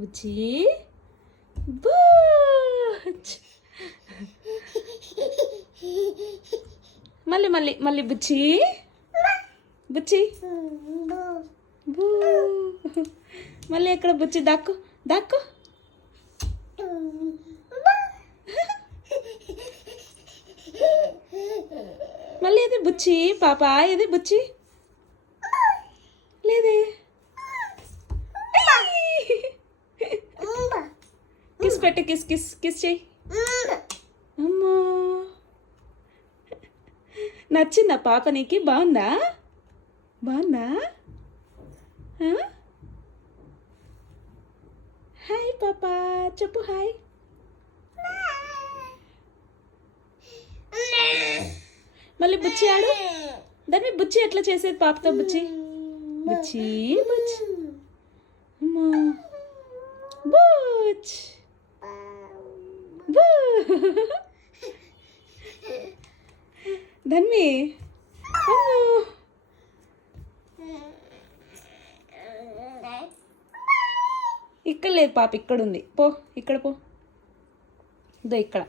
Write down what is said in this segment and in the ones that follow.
బుచ్చి Butch. మళ్ళీ మళ్ళీ మళ్ళీ బుచ్చి బుచ్చి బూ. మళ్ళీ ఎక్కడ బుచ్చి దాక్కు దాక్కు. మళ్ళీ ఏది బుచ్చి పాప ఏది బుచ్చి లేదే. కిస్ పెట్టు కిస్ కిస్ కిస్ చెయ్యి. అమ్మా నచ్చిందా పాప నీకు? బాగుందా బాగుందా? హాయ్ పాప చెప్పు హాయ్. మళ్ళీ బుచ్చి ఆడు. దాన్ని బుచ్చి ఎట్లా చేసేది పాపతో? బుచ్చి బుచ్చి బుచ్ అమ్మా బుచ్ బూ. ధన్వి ఇక్కడ లేదు పాప, ఇక్కడ ఉంది. పో ఇక్కడ పో. ఇదో ఇక్కడ.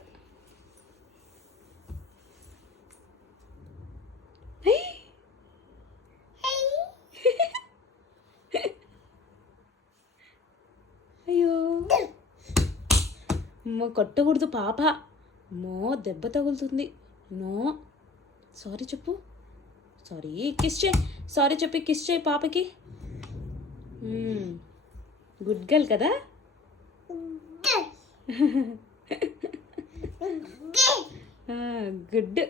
అయ్యో అమ్మో కొట్టకూడదు పాప. అమ్మో దెబ్బ తగులుతుంది. నో సారీ చెప్పు. సారీ కిస్ చేయి. సారీ చెప్పి కిస్ చేయి పాపకి. గుడ్ గర్ల్ కదా. గుడ్.